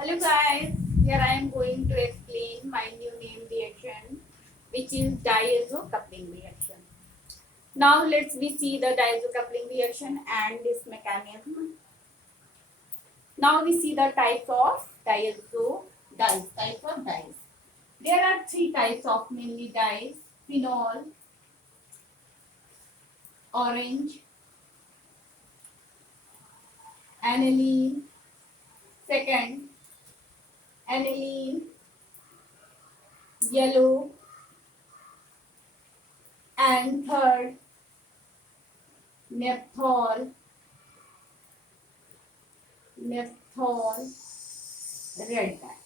Hello guys, here I am going to explain my new name reaction, which is Diazo-Coupling reaction. Now let's see the Diazo-Coupling reaction and this mechanism. Now we see the types of dyes. There are three types of mainly dyes: phenol, orange, aniline. Second, aniline, yellow, and third, nephthol, red dye.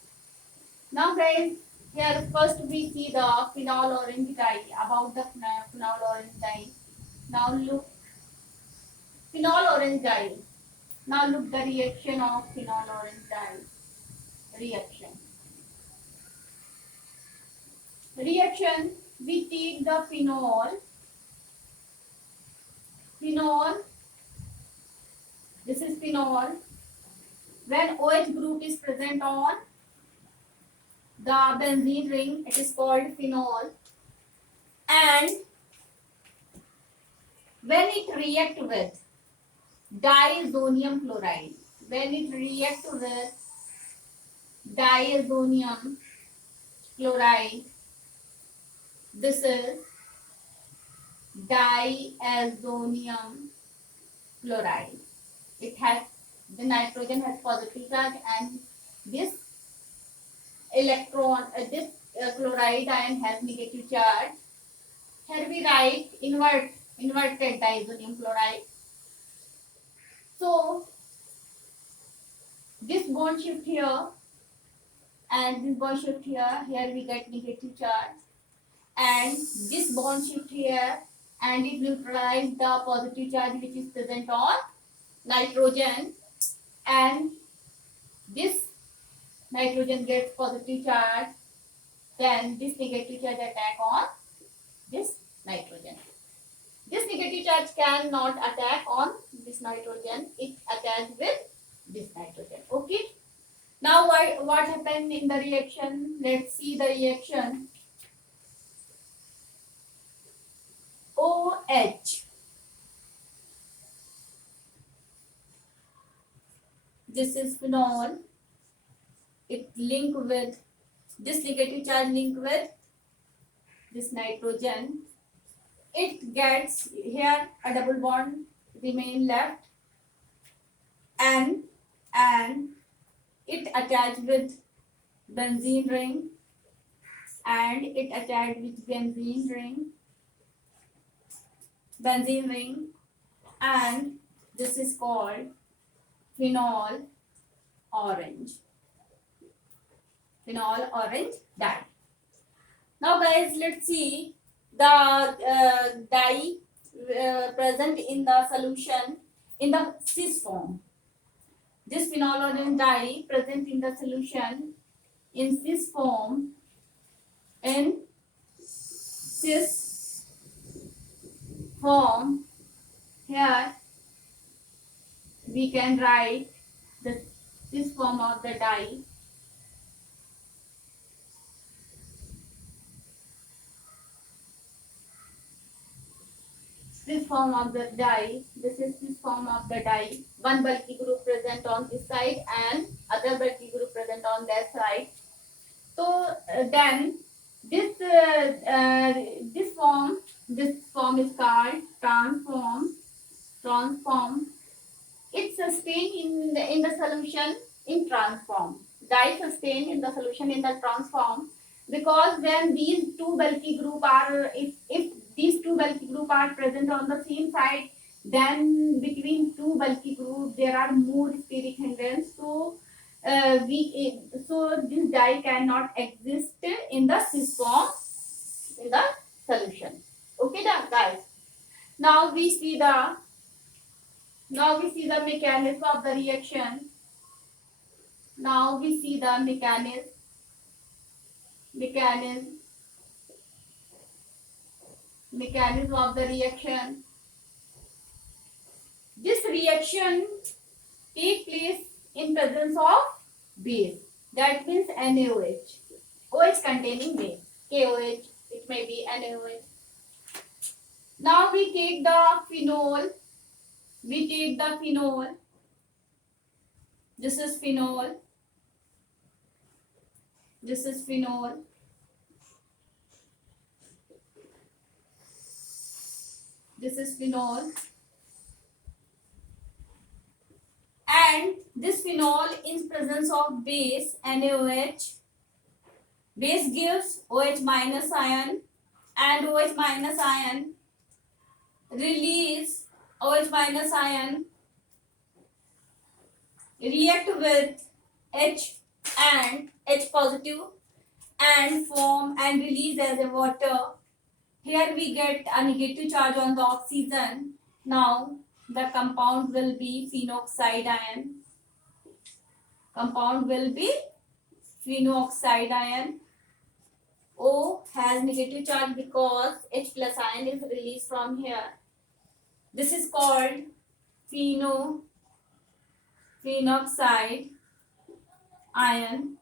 Now guys, here first we see the phenol orange dye. About the phenol orange dye. Now look, phenol orange dye. Now look the reaction of phenol orange dye. Reaction, we take the phenol, this is phenol. When OH group is present on the benzene ring, it is called phenol. And when it react with diazonium chloride, this is diazonium chloride. It has, the nitrogen has positive charge and this chloride ion has negative charge. Here we write inverted diazonium chloride. So this bond shift here and this bond shift here, we get negative charge, and this bond shift here and it neutralizes the positive charge which is present on nitrogen, and this nitrogen gets positive charge, then this negative charge attack on this nitrogen. This negative charge cannot attack on this nitrogen, it attacks with this nitrogen. Okay. Now what happened in the reaction? Let's see the reaction. OH. This is phenol. It link with this negative charge, link with this nitrogen. It gets here a double bond remain left, and it attached with benzene ring, and it attached with benzene ring, and this is called phenol orange dye. Now guys, let's see the dye present in the solution in the cis form. This phenol orange dye present in the solution in cis form. Here we can write the cis form of the dye. This form of the dye, this is this form of the dye. One bulky group present on this side and other bulky group present on that side. So then this form is called transform. It sustained in the solution in transform. Dye sustained in the solution in the transform, because when these two bulky group are, if these two bulky group are present on the same side, then between two bulky group there are more steric hindrance. So this dye cannot exist in the cis form in the solution. Okay, guys. Now we see the mechanism of the reaction. Now we see the mechanism of the reaction. This reaction take place in presence of base. That means NaOH. OH containing base. KOH, it may be NaOH. Now we take the phenol. We take the phenol. This is phenol. This is phenol. This is phenol. And this phenol in presence of base NaOH. Base gives OH minus ion, and OH minus ion release OH minus ion react with H and H positive and form and release as a water. Here we get a negative charge on the oxygen. Now the compound will be phenoxide ion. Compound will be phenoxide ion. O has negative charge because H plus ion is released from here. This is called phenoxide ion.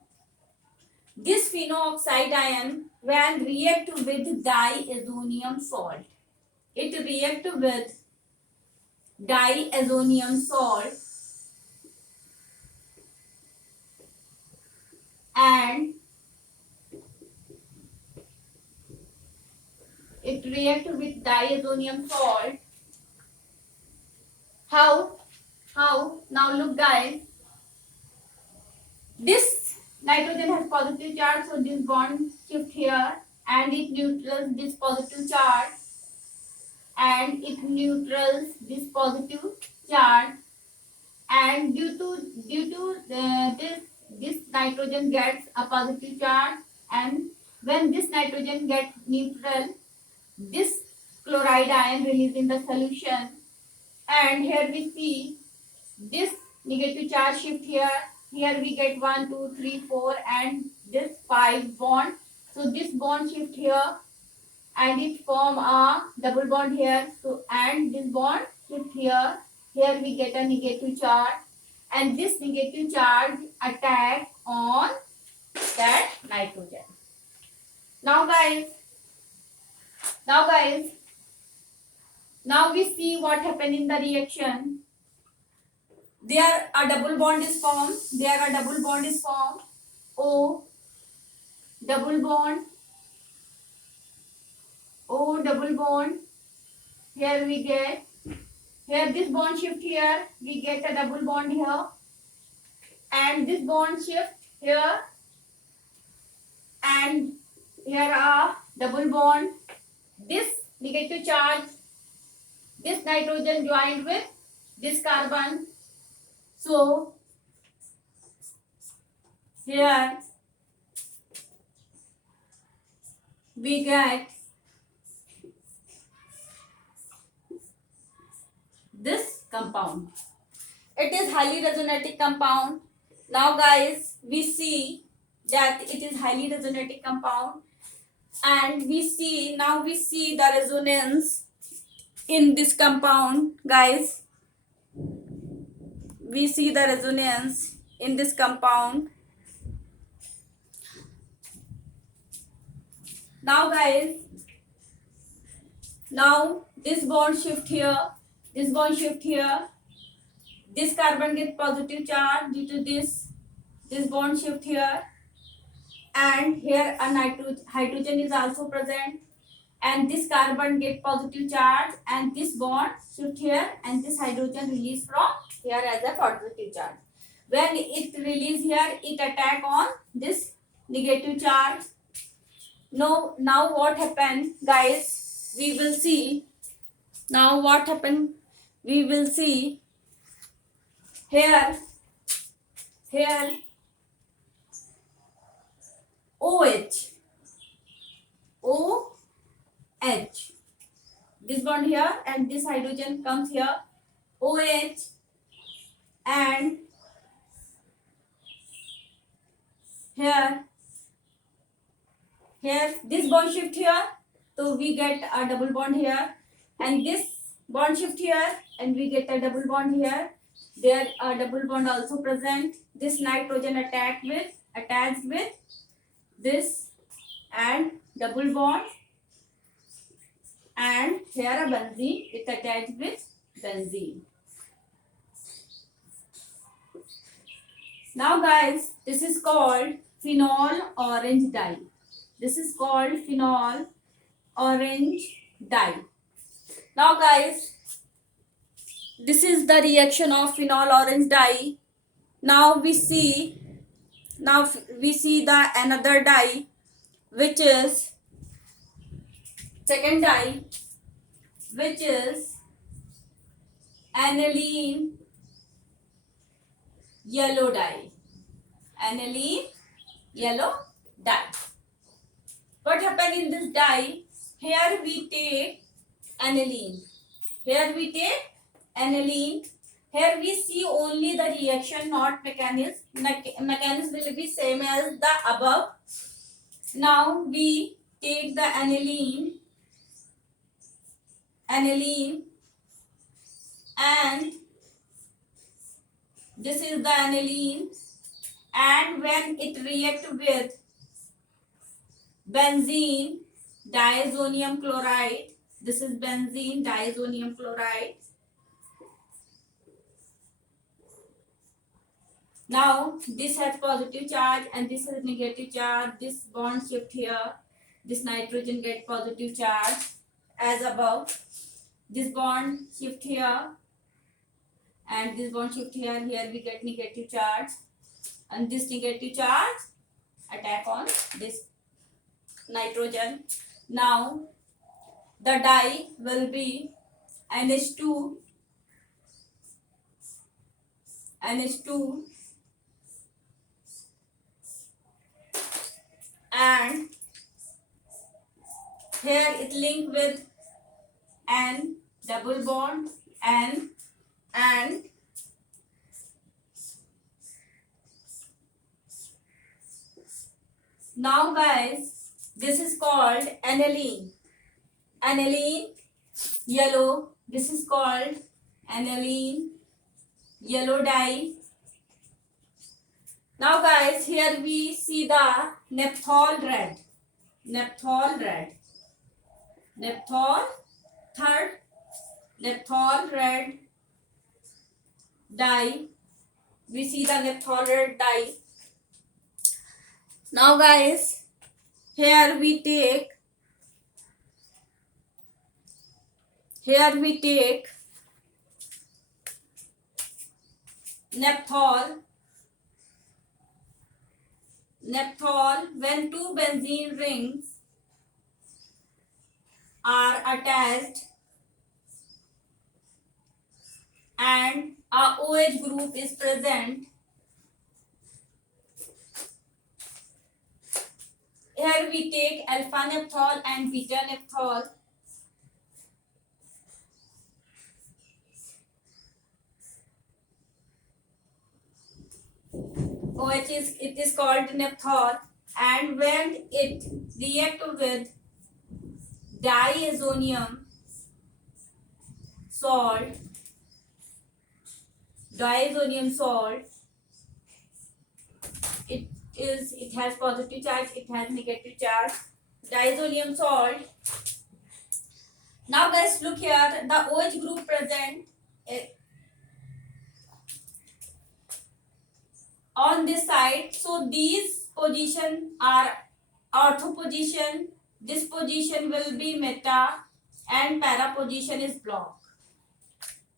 This phenoxide ion, when react with diazonium salt, it react with diazonium salt and it react with diazonium salt. How? Now look guys. This nitrogen has positive charge, so this bond shift here and it neutrals this positive charge and it neutrals this positive charge, and due to this nitrogen gets a positive charge, and when this nitrogen gets neutral, this chloride ion released in the solution, and here we see this negative charge shift here. Here we get 1, 2, 3, 4 and this 5 bond. So this bond shift here and it form a double bond here. So and this bond shift here. Here we get a negative charge and this negative charge attack on that nitrogen. Now we see what happened in the reaction. There a double bond is formed. O double bond. Here we get, here this bond shift here, we get a double bond here, and this bond shift here, and here a double bond. This negative charge, this nitrogen joined with this carbon. So here we get this compound. It is highly resonating compound. Now guys, we see that it is highly resonating compound, and we see the resonance in this compound. Guys, we see the resonance in this compound. Now guys, now this bond shift here, this carbon gets positive charge due to this bond shift here, and here a hydrogen is also present, and this carbon get positive charge and this bond shift here and this hydrogen release from here as a positive charge. When it release here, it attack on this negative charge. Now what happened guys, we will see. Now what happened, we will see. Here OH, this bond here and this hydrogen comes here, OH, and here this bond shift here, so we get a double bond here, and this bond shift here and we get a double bond here. There are double bond also present. This nitrogen attached with this and double bond, and here a benzene, it attached with benzene. Now guys, this is called phenol orange dye. This is called phenol orange dye. Now guys, this is the reaction of phenol orange dye. Now we see the another dye, which is second dye, which is aniline yellow dye. Aniline yellow dye. What happened in this dye? Here we take aniline. Here we take aniline. Here we see only the reaction, not mechanism. Mechanism will be same as the above. Now we take the aniline, and this is the aniline, and when it react with benzene diazonium chloride, this is benzene diazonium chloride. Now this has positive charge and this has negative charge. This bond shift here, this nitrogen get positive charge as above. This bond shift here and this bond shift here. Here we get negative charge, and this negative charge attack on this nitrogen. Now the dye will be NH2, and here it link with N double bond N, and now guys, this is called aniline yellow. This is called aniline yellow dye. Now guys, here we see the naphthol red dye. We see the naphthol red dye. Now guys, here we take naphthol. When two benzene rings are attached and a OH group is present, here we take alpha naphthol and beta naphthol. OH is called naphthol, and when it react with diazonium salt, it has positive charge, it has negative charge. Diazonium salt. Now guys, look here, the OH group present on this side. So these position are ortho position. This position will be meta and para position is block.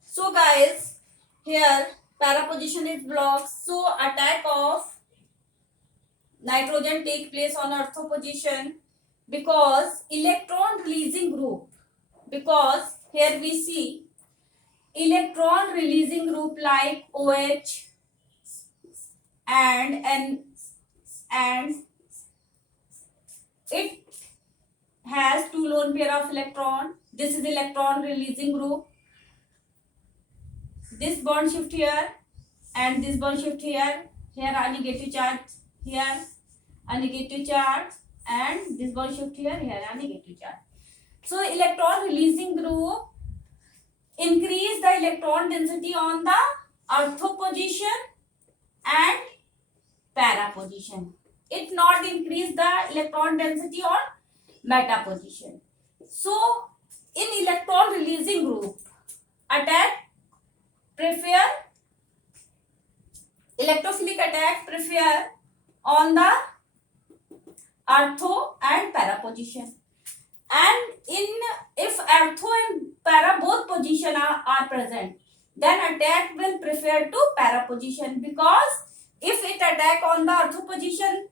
So guys, here para position is block. So attack of nitrogen take place on ortho position because electron releasing group. Because here we see electron releasing group like OH and it has two lone pair of electron. This is electron releasing group. This bond shift here and this bond shift here. Here a negative charge, here a negative charge, and this bond shift here a negative charge. So electron releasing group increase the electron density on the ortho position and para position. It not increase the electron density or meta position. So in electron releasing group, attack prefer electrophilic attack prefer on the ortho and para position. And in if ortho and para both position are present, then attack will prefer to para position, because if it attack on the ortho position,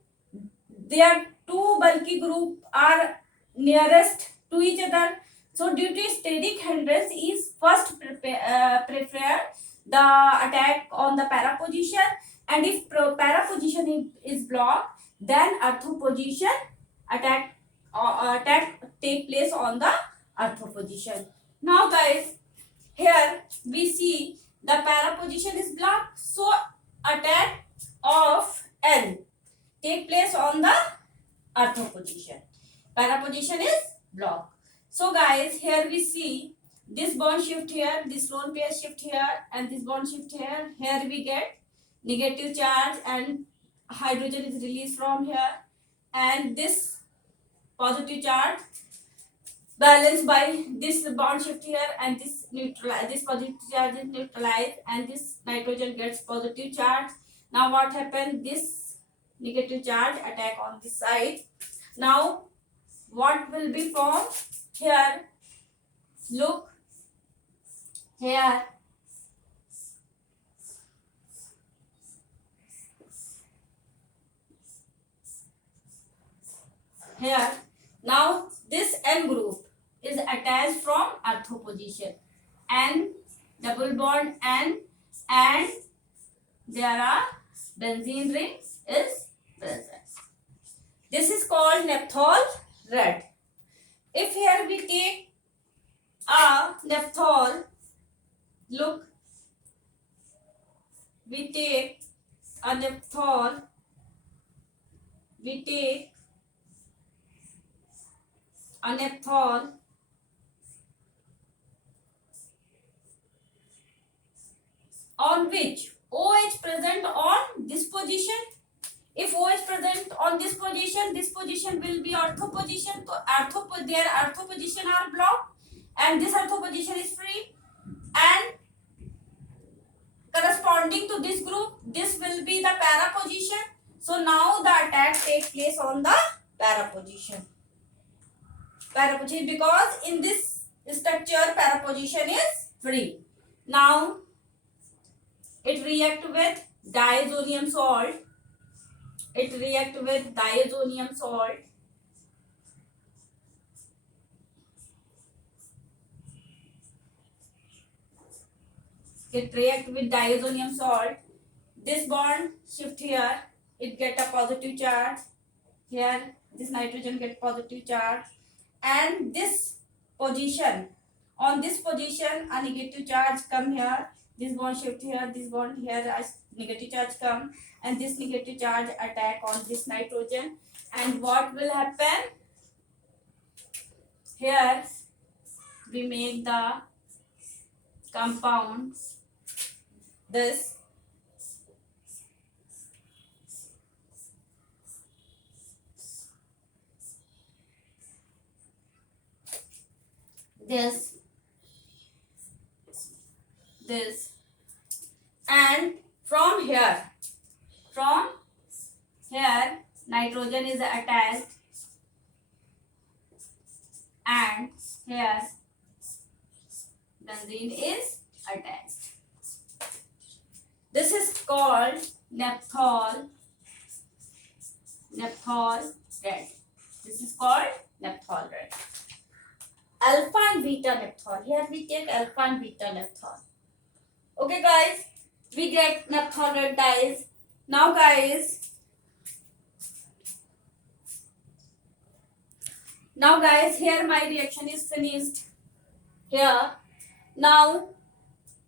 their two bulky group are nearest to each other. So due to steric hindrance is first prefer the attack on the para position, and if para position is blocked, then ortho position attack take place on the ortho position. Now guys, here we see the para position is blocked, so attack of L take place on the ortho position. Para position is blocked. So guys, here we see this bond shift here, this lone pair shift here, and this bond shift here. Here we get negative charge and hydrogen is released from here, and this positive charge balanced by this bond shift here, and this positive charge is neutralized, and this nitrogen gets positive charge. Now what happened? This negative charge attack on this side. Now what will be formed here? Look here. Here now this N group is attached from ortho position, N double bond N, and there are benzene rings is present. This is called naphthol red. If here we take a naphthol, look, we take a naphthol, on which OH present on this position. If OH present on this position will be ortho position. So their ortho position are blocked, and this ortho position is free, and corresponding to this group, this will be the para position. So now the attack takes place on the para position. Because in this structure para position is free. Now it react with diazonium salt. It react with diazonium salt. It react with diazonium salt. This bond shift here. It get a positive charge. Here this nitrogen get positive charge, and this position, on this position a negative charge come here. This bond shift here, this bond here, as negative charge come, and this negative charge attack on this nitrogen. And what will happen? Here we make the compound this and from here nitrogen is attached, and here benzene is attached. This is called naphthol red. This is called naphthol red. Alpha and beta naphthol. Here we take alpha and beta naphthol. Okay guys, we get naphthol red dyes. Now guys, here my reaction is finished. Here now,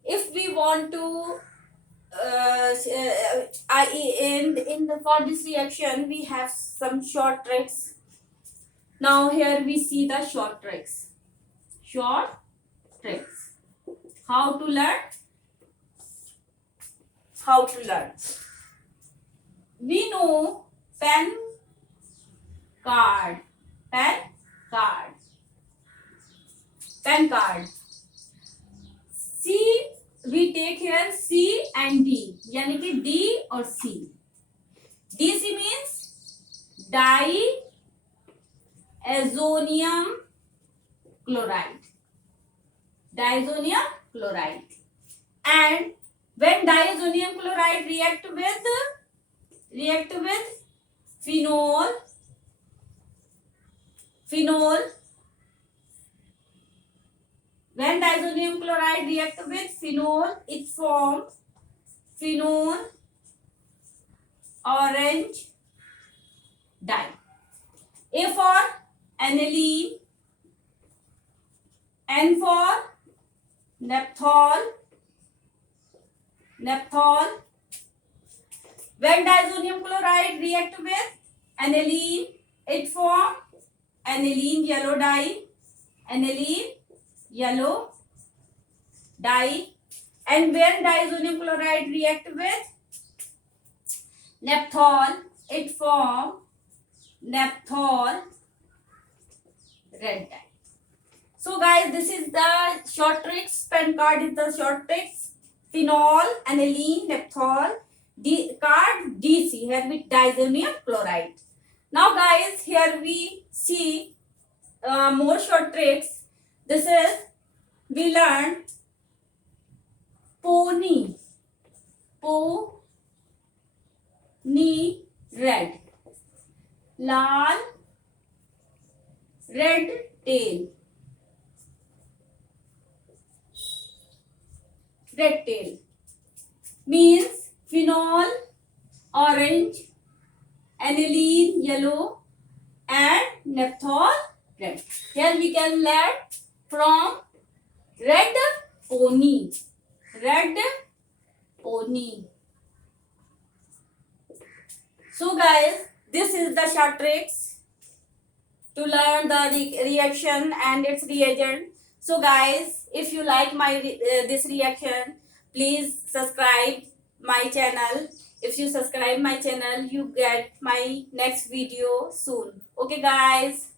if we want to for this reaction we have some short tricks. Now here we see the short tricks. How to learn? how to learn. We know pen card, pen card, pen card. C, we take here C and D, यानी कि D और C. DC means diazonium chloride. Diazonium chloride. And when diazonium chloride react with phenol, when diazonium chloride react with phenol, it forms phenol orange dye. A for aniline, N for naphthol. When diazonium chloride react with aniline, it forms aniline yellow dye. And when diazonium chloride react with naphthol, it forms naphthol red dye. So guys, this is the short tricks. Pen card is the short tricks. Phenol, aniline, naphthol. Card DC here with diazonium chloride. Now guys, here we see more short tricks. This is, we learned pony red, lal red tail, means phenol orange, aniline yellow, and naphthol red. Here we can learn from red pony. So guys, this is the short tricks to learn the reaction and its reagent. So guys, if you like my this reaction, please subscribe my channel. If you subscribe my channel, you get my next video soon. Okay guys.